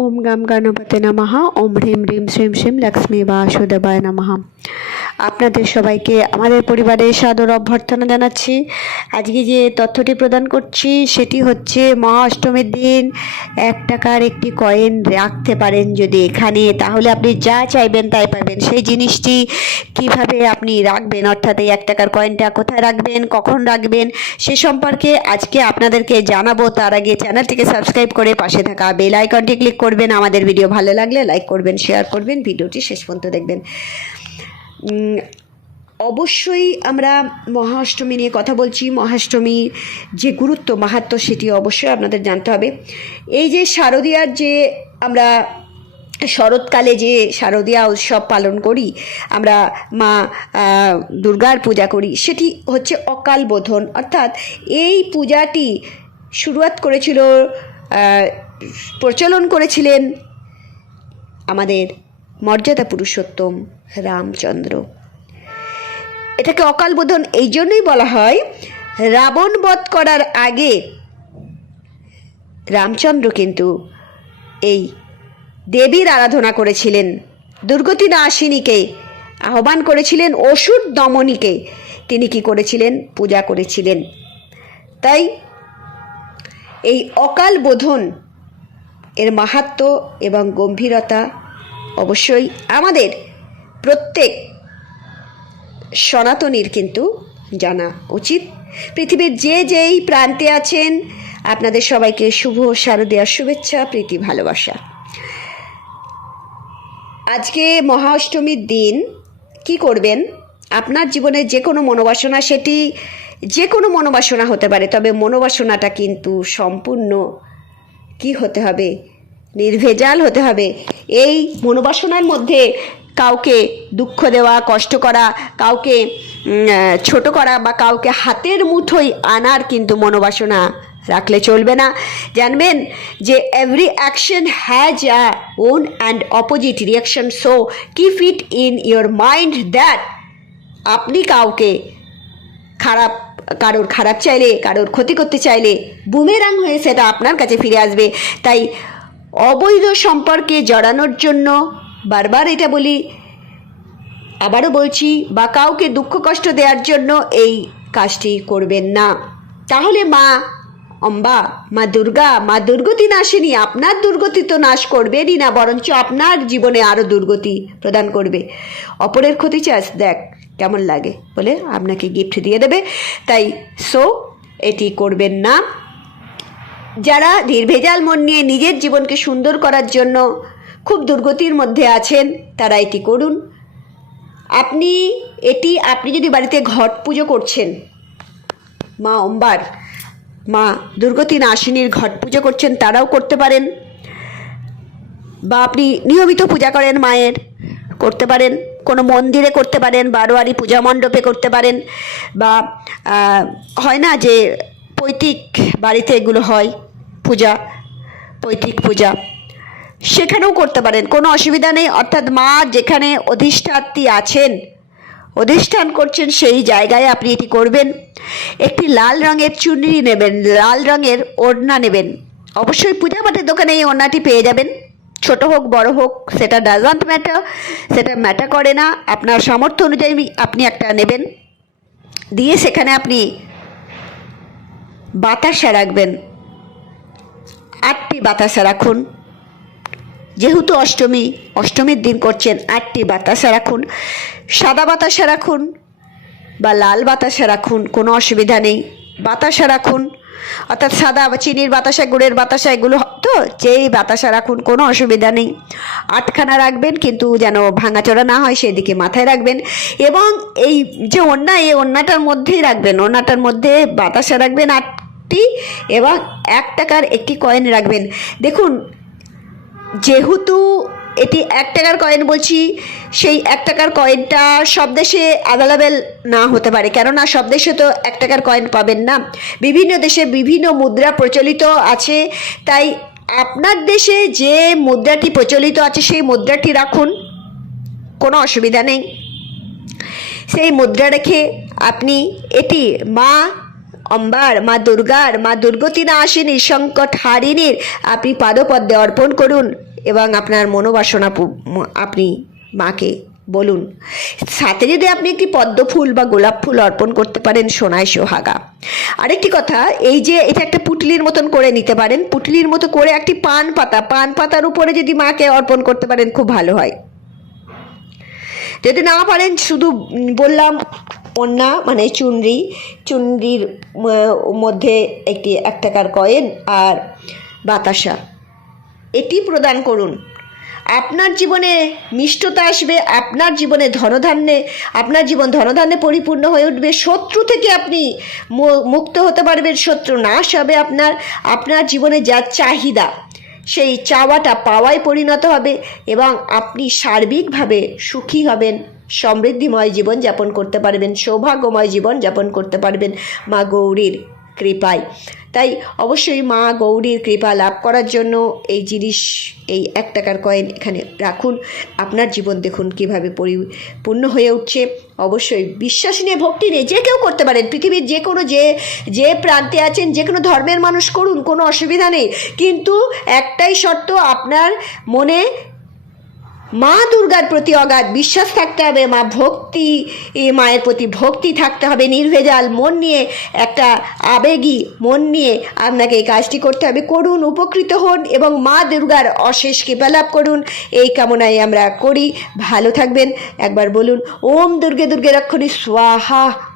ओम गम गणपते नमः। ओम ह्रीं ह्रीं श्रीं श्रीं लक्ष्मी वासुदेवाय नमः। আপনাদের সবাইকে, আমাদের পরিবারে সাদর অভ্যর্থনা জানাচ্ছি। আজকে যে তথ্যটি প্রদান করছি, সেটি হচ্ছে মহা অষ্টমীর দিন এক টাকার একটি কয়েন রাখতে পারেন যদি এখানে। তাহলে আপনি যা চাইবেন তাই পাবেন। সেই জিনিসটি কীভাবে আপনি রাখবেন? অর্থাৎ এই এক টাকার কয়েনটা কোথায় রাখবেন? কখন রাখবেন? সে সম্পর্কে আজকে আপনাদেরকে জানাব। তার আগে চ্যানেলটিকে সাবস্ক্রাইব করে পাশে থাকা বেল আইকনটি ক্লিক করবেন। আমাদের ভিডিও ভালো লাগলে লাইক করবেন শেয়ার করবেন। ভিডিওটি শেষ পর্যন্ত দেখবেন। অবশ্যই আমরা মহাষ্টমী নিয়ে কথা বলছি। মহাষ্টমীর যে গুরুত্ব মাহাত্ম সেটি অবশ্যই আপনাদের জানতে হবে। এই যে শারদীয়ার যে আমরা শরৎকালে যে শারদীয়া উৎসব পালন করি, আমরা মা দুর্গার পূজা করি, সেটি হচ্ছে অকাল বোধন। অর্থাৎ এই পূজাটি শুরুয়াত করেছিল প্রচলন করেছিলেন আমাদের মর্যাদা পুরুষোত্তম, রামচন্দ্র। এটাকে অকাল বোধন এই জন্যই বলা হয়, রাবণ বধ করার আগে রামচন্দ্র কিন্তু এই দেবীর আরাধনা করেছিলেন। দুর্গতি নাশিনীকে আহ্বান করেছিলেন, অসুর দমনীকে। তিনি কি করেছিলেন? পূজা করেছিলেন। তাই এই অকাল বোধন এর মাহাত্ম্য এবং গম্ভীরতা অবশ্যই আমাদের প্রত্যেক সনাতনীর কিন্তু জানা উচিত। পৃথিবীর যে যেই প্রান্তে আছেন, আপনাদের সবাইকে শুভ শারদীয়ার শুভেচ্ছা, প্রীতি, ভালোবাসা। আজকে মহা অষ্টমীর দিন, কি করবেন? আপনার জীবনে যে কোনো মনোবাসনা, সেটি যে কোনো মনোবাসনা হতে পারে, তবে মনোবাসনাটা কিন্তু সম্পূর্ণ কি হতে হবে? নির্ভেজাল হতে হবে। এই মনোবাসনার মধ্যে কাউকে দুঃখ দেওয়া, কষ্ট করা, কাউকে ছোট করা বা কাউকে হাতের মুঠোয় আনার কিন্তু মনোবাসনা রাখলে চলবে না। জানবেন যে every action has a own and opposite reaction so keep it in your mind that আপনি কাউকে খারাপ, কারোর খারাপ চাইলে, কারোর ক্ষতি করতে চাইলে বুমেরাং হয়ে সেটা আপনার কাছে ফিরে আসবে। তাই অবৈধ সম্পর্কে জড়ানোর জন্য বারবার এটা বলি। আবারও বলছি, বা কাউকে দুঃখ কষ্ট দেওয়ার জন্য এই কাজটি করবেন না। তাহলে মা অম্বা, মা দুর্গা, মা দুর্গতি নাশেনি, আপনার দুর্গতি তো নাশ করবেনই না, বরঞ্চ আপনার জীবনে আরও দুর্গতি প্রদান করবে। অপরের ক্ষতি চাস, দেখ, কেমন লাগে বলে আপনাকে গিফট দিয়ে দেবে। তাই সো এটি করবেন না। যারা নির্ভেজাল মন নিয়ে নিজের জীবনকে সুন্দর করার জন্য খুব দুর্গতির মধ্যে আছেন, তারা এটি করুন। আপনি এটি, আপনি যদি বাড়িতে ঘট পুজো করছেন, মা অম্বার, মা দুর্গতি নাশিনীর ঘট পুজো করছেন, তারাও করতে পারেন। বা আপনি নিয়মিত পূজা করেন মায়ের, করতে পারেন। কোনো মন্দিরে করতে পারেন, বারোয়ারি পূজা মণ্ডপে করতে পারেন। বা হয় না যে পৈতৃক বাড়িতে এগুলো হয়। পূজা, পৈতৃক পূজা। সেখানেও করতে পারেন, কোনো অসুবিধা নেই। অর্থাৎ মা যেখানে অধিষ্ঠাত্রী আছেন, অধিষ্ঠান করছেন সেই জায়গায় আপনি এটি করবেন। একটি লাল রঙের চুনরি নেবেন, লাল রঙের ওড়না নেবেন। অবশ্যই পূজা পাঠের দোকানে এই ওড়নাটি পেয়ে যাবেন। ছোট হোক, বড় হোক, সেটা ডাজন্ট ম্যাটার সেটা ম্যাটার করে না। আপনার সামর্থ্য অনুযায়ী আপনি একটা নেবেন। দিয়ে সেখানে আপনি বাতাসা রাখবেন। আটটি বাতাসা রাখুন। যেহেতু অষ্টমী, অষ্টমীর দিন করছেন, আটটি বাতাসা রাখুন। সাদা বাতাসা রাখুন বা লাল বাতাসা রাখুন, কোনো অসুবিধা নেই। বাতাসা রাখুন, অর্থাৎ সাদা চিনির বাতাসা, গুড়ের বাতাসা, এগুলো তো যেই বাতাসা রাখুন, কোনো অসুবিধা নেই। আটখানা রাখবেন কিন্তু যেন ভাঙাচোরা না হয়, সেদিকে মাথায় রাখবেন। এবং এই যে ওন্না এই ওন্নাটার মধ্যেই রাখবেন। ওন্নাটার মধ্যে বাতাসা রাখবেন আটটি এবং এক টাকার একটি কয়েন রাখবেন। দেখুন, যেহেতু এটি এক টাকার কয়েন বলছি, সেই এক টাকার কয়েনটা সব দেশে অ্যাভেলেবেল না হতে পারে। কেননা, সব দেশে তো এক টাকার কয়েন পাবেন না। বিভিন্ন দেশে বিভিন্ন মুদ্রা প্রচলিত আছে। তাই আপনার দেশে যে মুদ্রাটি প্রচলিত আছে, সেই মুদ্রাটি রাখুন। কোনো অসুবিধা নেই। সেই মুদ্রা রেখে আপনি এটি মা অম্বার, মা দুর্গার, মা দুর্গতি না আসেনি সংকট হারিনীর আপনি পাদপদ্মে অর্পণ করুন এবং আপনার মনোবাসনা আপনি মাকে বলুন। সাথে যদি আপনি একটি পদ্ম ফুল বা গোলাপ ফুল অর্পণ করতে পারেন সোনায় সোহাগা। আরেকটি কথা, এই যে এটা একটা পুটলির মতন করে নিতে পারেন, পুটলির মতো করে একটি পান পাতা, পান পাতার উপরে যদি মাকে অর্পণ করতে পারেন খুব ভালো হয়। যদি না পারেন শুধু বললাম কন্যা মানে চুনরি, চুনরির মধ্যে একটি, এক টাকার কয়েন আর বাতাসা। এটি প্রদান করুন। আপনার জীবনে মিষ্টতা আসবে, আপনার জীবনে ধনধান্যে, আপনার জীবন ধনধান্যে পরিপূর্ণ হয়ে উঠবে। শত্রু থেকে আপনি মুক্ত হতে পারবেন, শত্রু নাশ হবে আপনার আপনার জীবনে যা চাহিদা, সেই চাওয়াটা পাওয়ায় পরিণত হবে এবং আপনি সার্বিকভাবে সুখী হবেন। সমৃদ্ধিময় জীবন যাপন করতে পারবেন, সৌভাগ্যময় জীবন যাপন করতে পারবেন মা গৌরীর কৃপায়। তাই অবশ্যই মা গৌরীর কৃপা লাভ করার জন্য এই জিনিস, এই এক টাকার কয়েন এখানে রাখুন। আপনার জীবন দেখুন কীভাবে পরিপূর্ণ হয়ে উঠছে। অবশ্যই বিশ্বাস নিয়ে, ভক্তি নিয়ে যে কেউ করতে পারেন। পৃথিবীর যে কোনো যে যে প্রান্তে আছেন, যে কোনো ধর্মের মানুষ করুন, কোনো অসুবিধা নেই। কিন্তু একটাই শর্ত, আপনার মনে মা দুর্গার প্রতি অগাধ বিশ্বাস থাকতে হবে, মা ভক্তি মায়ের প্রতি ভক্তি থাকতে হবে, নির্ভেজাল মন নিয়ে, একটা আবেগী মন নিয়ে আপনাকে এই কাজটি করতে হবে। করুন, উপকৃত হন এবং মা দুর্গার অশেষ কৃপা লাভ করুন। এই কামনায় আমরা করি। ভালো থাকবেন। একবার বলুন, ওম দুর্গে দুর্গে রক্ষণী, স্বাহা।